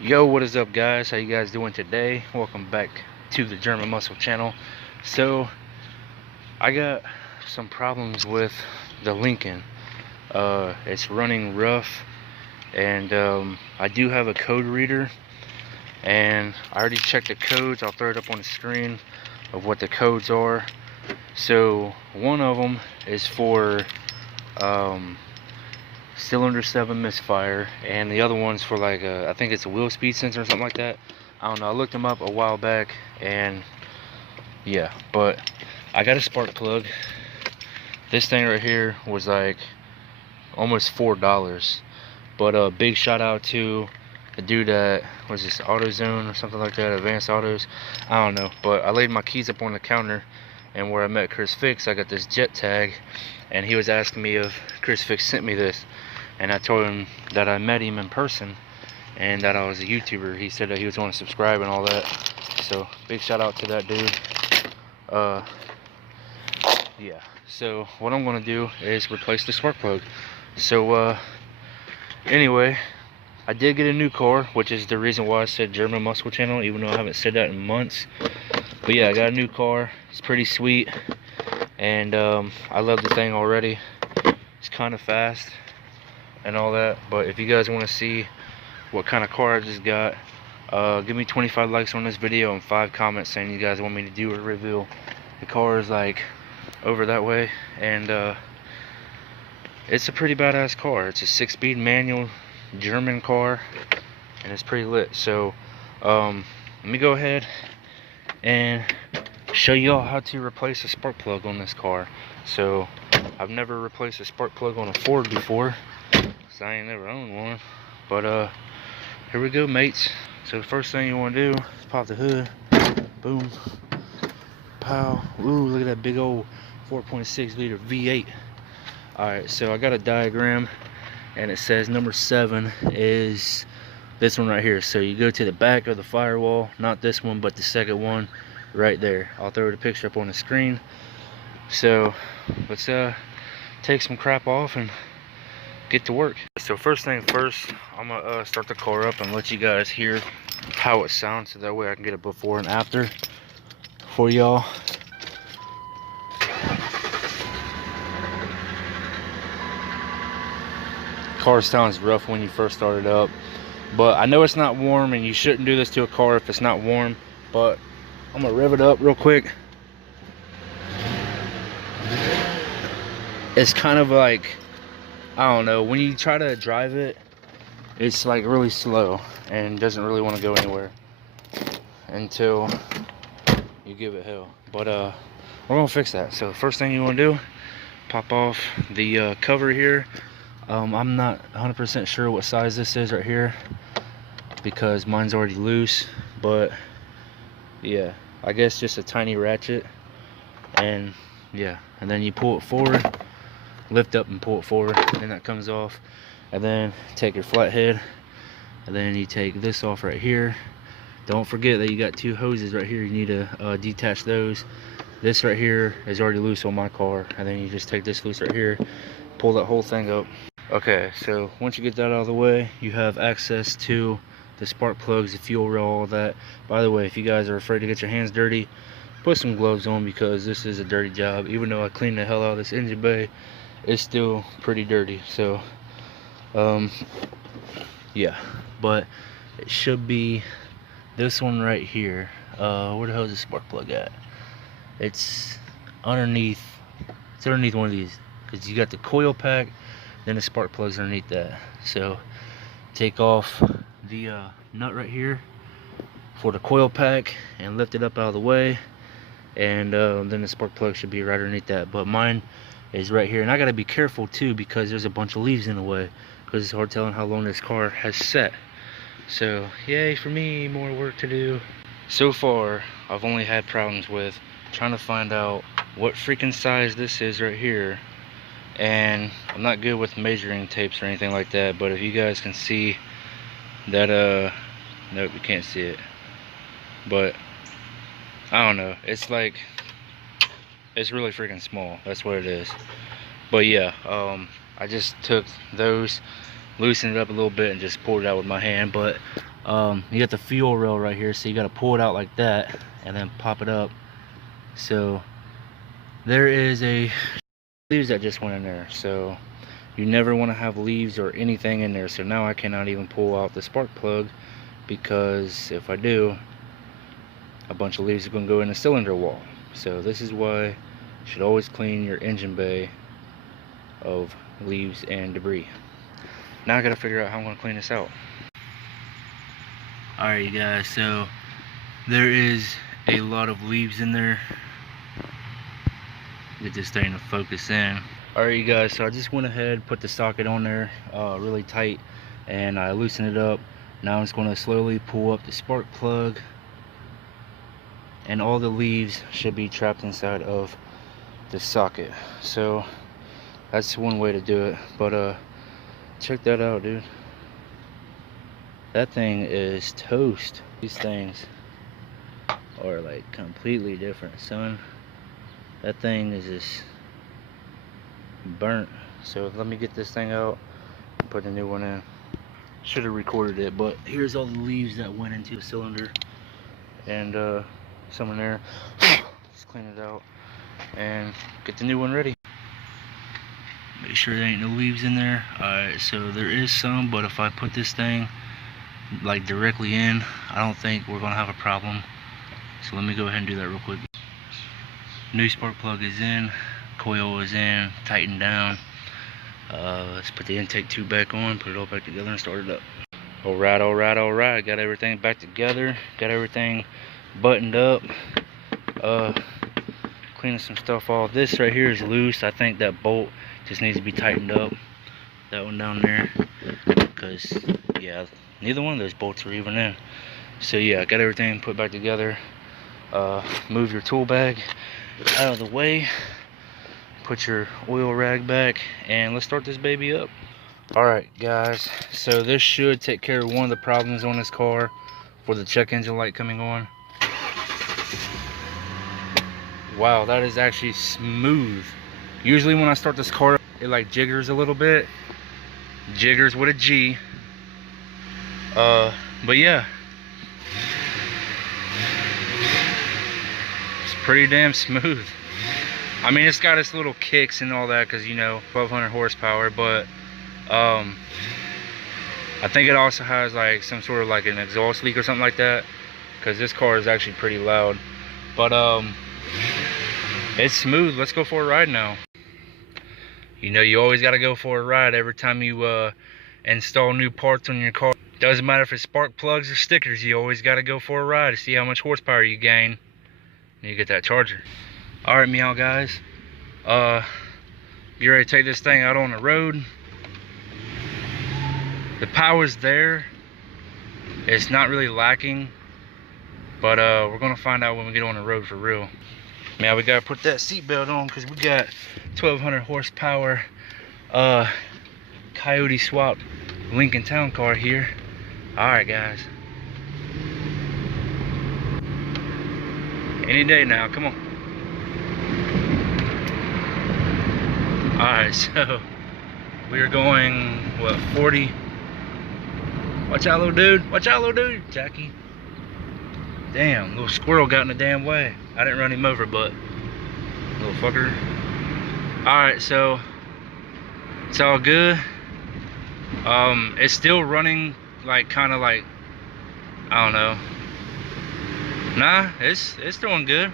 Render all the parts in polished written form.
Yo, what is up, guys? How you guys doing today? Welcome back to the German Muscle channel. So I got some problems with the Lincoln. It's running rough, and I do have a code reader, and I already checked the codes. I'll throw it up on the screen of what the codes are. So one of them is for cylinder 7 misfire, and the other one's for like I think it's a wheel speed sensor or something like that. I don't know, I looked them up a while back, and yeah, but I got a spark plug. This thing right here was like almost $4, but a big shout out to the dude that was this AutoZone or something like that, Advanced Autos, I don't know, but I laid my keys up on the counter, and where I met Chris Fix, I got this jet tag, and he was asking me if Chris Fix sent me this, and I told him that I met him in person and that I was a YouTuber. He said that he was going to subscribe and all that, so big shout out to that dude. Yeah, so what I'm going to do is replace the spark plug. So anyway, I did get a new car, which is the reason why I said German Muscle channel, even though I haven't said that in months. But yeah, I got a new car. It's pretty sweet, and I love the thing already. It's kind of fast and all that. But if you guys want to see what kind of car I just got, give me 25 likes on this video and 5 comments saying you guys want me to do a review. The car is like over that way, and it's a pretty badass car. It's a 6-speed manual German car, and it's pretty lit. So let me go ahead and show y'all how to replace a spark plug on this car. So I've never replaced a spark plug on a Ford before, so I ain't never owned one. But here we go, mates. So the first thing you want to do is pop the hood. Boom, pow. Ooh, look at that big old 4.6 liter V8. Alright, so I got a diagram, and it says number 7 is this one right here. So you go to the back of the firewall, not this one, but the second one right there. I'll throw the picture up on the screen. So let's take some crap off and get to work. So first thing first, I'm gonna start the car up and let you guys hear how it sounds, so that way I can get a before and after for y'all. Car sounds rough when you first start it up, but I know it's not warm, and you shouldn't do this to a car if it's not warm. But I'm gonna rev it up real quick. It's kind of like, I don't know, when you try to drive it, it's like really slow and doesn't really want to go anywhere until you give it hell. But we're gonna fix that. So the first thing you want to do, pop off the cover here. I'm not 100% sure what size this is right here, because mine's already loose, but yeah, I guess just a tiny ratchet. And yeah, and then you pull it forward, lift up and pull it forward, and then that comes off. And then take your flathead, and then you take this off right here. Don't forget that you got 2 hoses right here. You need to detach those. This right here is already loose on my car, and then you just take this loose right here, pull that whole thing up. Okay, so once you get that out of the way, you have access to the spark plugs, the fuel rail, all that. By the way, if you guys are afraid to get your hands dirty, put some gloves on, because this is a dirty job. Even though I cleaned the hell out of this engine bay, it's still pretty dirty. So yeah, but it should be this one right here. Where the hell is the spark plug at? It's underneath one of these, because you got the coil pack, then the spark plugs underneath that. So take off the nut right here for the coil pack and lift it up out of the way, and then the spark plug should be right underneath that. But mine is right here, and I gotta be careful too, because there's a bunch of leaves in the way, because it's hard telling how long this car has set. So yay for me, more work to do. So far I've only had problems with trying to find out what freaking size this is right here, and I'm not good with measuring tapes or anything like that. But if you guys can see that, nope, you can't see it, but I don't know, it's like, it's really freaking small. That's what it is. But yeah, I just took those, loosened it up a little bit, and just poured it out with my hand. But You got the fuel rail right here, so you got to pull it out like that and then pop it up. So there is a leaves that just went in there, so you never want to have leaves or anything in there. So now I cannot even pull out the spark plug, because if I do, a bunch of leaves are going to go in the cylinder wall. So this is why you should always clean your engine bay of leaves and debris. Now I gotta figure out how I'm gonna clean this out. Alright, you guys, so there is a lot of leaves in there. Get this thing to focus in. Alright, you guys, so I just went ahead, put the socket on there really tight, and I loosened it up. Now I'm just going to slowly pull up the spark plug, and all the leaves should be trapped inside of the socket. So that's one way to do it. But check that out, dude. That thing is toast. These things are like completely different, son. That thing is just burnt. So let me get this thing out and put a new one in. Should have recorded it, but here's all the leaves that went into the cylinder, and some in there. Just clean it out and get the new one ready. Make sure there ain't no leaves in there. Alright, so there is some, but if I put this thing like directly in, I don't think we're gonna have a problem. So let me go ahead and do that real quick. New spark plug is in, coil is in, tightened down. Let's put the intake tube back on, put it all back together and start it up. Alright, got everything back together, got everything buttoned up. Cleaning some stuff off. This right here is loose. I think that bolt just needs to be tightened up. That one down there, because yeah, neither one of those bolts are even in. So yeah, I got everything put back together. Move your tool bag out of the way, put your oil rag back, and let's start this baby up. Alright guys, so this should take care of one of the problems on this car for the check engine light coming on. Wow, that is actually smooth. Usually when I start this car, it like jiggers a little bit. Jiggers with a G. But yeah, it's pretty damn smooth. I mean, it's got its little kicks and all that, because you know, 1200 horsepower, but I think it also has like some sort of like an exhaust leak or something like that, because this car is actually pretty loud. But it's smooth. Let's go for a ride now. You know, you always got to go for a ride every time you install new parts on your car. Doesn't matter if it's spark plugs or stickers, you always got to go for a ride to see how much horsepower you gain and you get that charger. Alright, meow guys, get ready to take this thing out on the road. The power's there, it's not really lacking, but we're gonna find out when we get on the road for real. Man, we gotta put that seatbelt on because we got 1200 horsepower Coyote swap Lincoln Town car here. Alright guys, any day now, come on. Alright, so we are going, what, 40? Watch out, little dude. Watch out, little dude. Jackie. Damn, little squirrel got in the damn way. I didn't run him over, but little fucker. Alright, so it's all good. It's still running like kind of like, I don't know. Nah, it's doing good.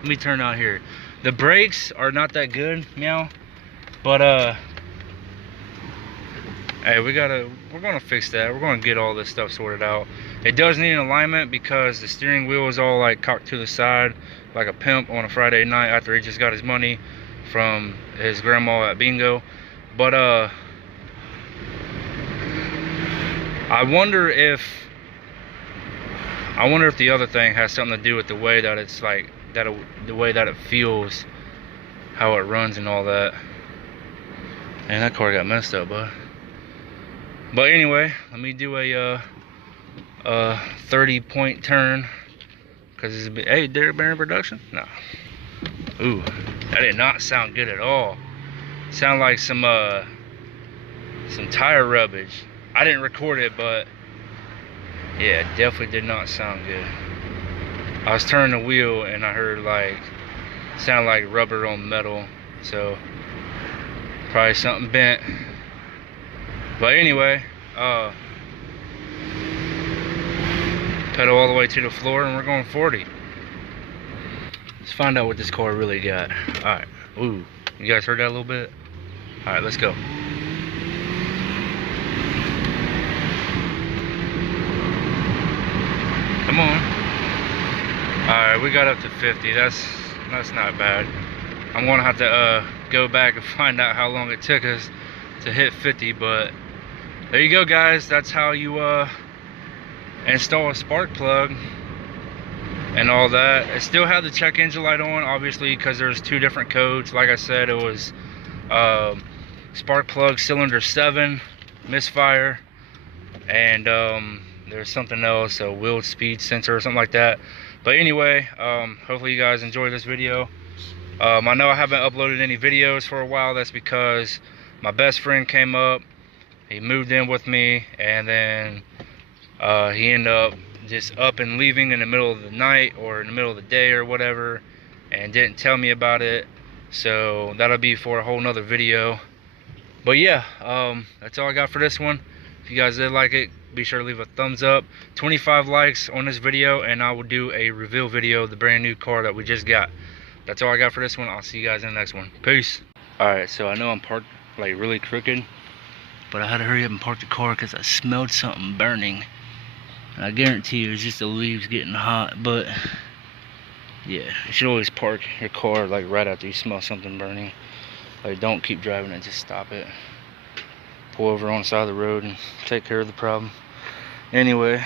Let me turn out here. The brakes are not that good, meow. But hey, we're gonna fix that. We're gonna get all this stuff sorted out. It does need an alignment because the steering wheel is all like cocked to the side like a pimp on a Friday night after he just got his money from his grandma at bingo. But I wonder if the other thing has something to do with the way that it's like that, the way that it feels, how it runs and all that. And that car got messed up, bud. But anyway, let me do a 30-point turn, because it's a bit. Hey, Derek Barron production? No. Ooh, that did not sound good at all. Sound like some tire rubbish. I didn't record it, but Yeah, it definitely did not sound good. I was turning the wheel and I heard like, sound like rubber on metal, so probably something bent. But anyway, pedal all the way to the floor and we're going 40. Let's find out what this car really got. Alright, ooh, you guys heard that a little bit? Alright, let's go. Come on. Alright, we got up to 50. That's not bad. I'm gonna have to go back and find out how long it took us to hit 50, but there you go, guys. That's how you install a spark plug and all that. It still had the check engine light on, obviously, because there's 2 different codes. Like I said, it was spark plug cylinder 7, misfire, and there's something else, a wheel speed sensor or something like that. But anyway, hopefully you guys enjoy this video. I know I haven't uploaded any videos for a while. That's because my best friend came up, he moved in with me, and then he ended up just up and leaving in the middle of the night or in the middle of the day or whatever, and didn't tell me about it. So that'll be for a whole nother video. But yeah, that's all I got for this one. If you guys did like it, be sure to leave a thumbs up. 25 likes on this video and I will do a reveal video of the brand new car that we just got. That's all I got for this one. I'll see you guys in the next one. Peace. Alright, so I know I'm parked like really crooked, but I had to hurry up and park the car because I smelled something burning. And I guarantee you it's just the leaves getting hot, but yeah, you should always park your car like right after you smell something burning. Like, don't keep driving it, just stop it. Pull over on the side of the road and take care of the problem. Anyway,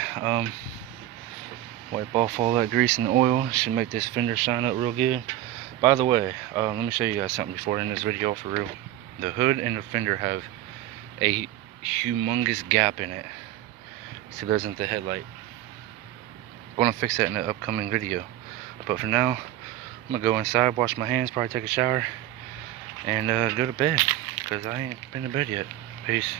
wipe off all that grease and oil. Should make this fender shine up real good. By the way, let me show you guys something before I end this video for real. The hood and the fender have a humongous gap in it, so doesn't the headlight. I'm gonna fix that in the upcoming video. But for now, I'm gonna go inside, wash my hands, probably take a shower, and go to bed, because I ain't been to bed yet. Peace.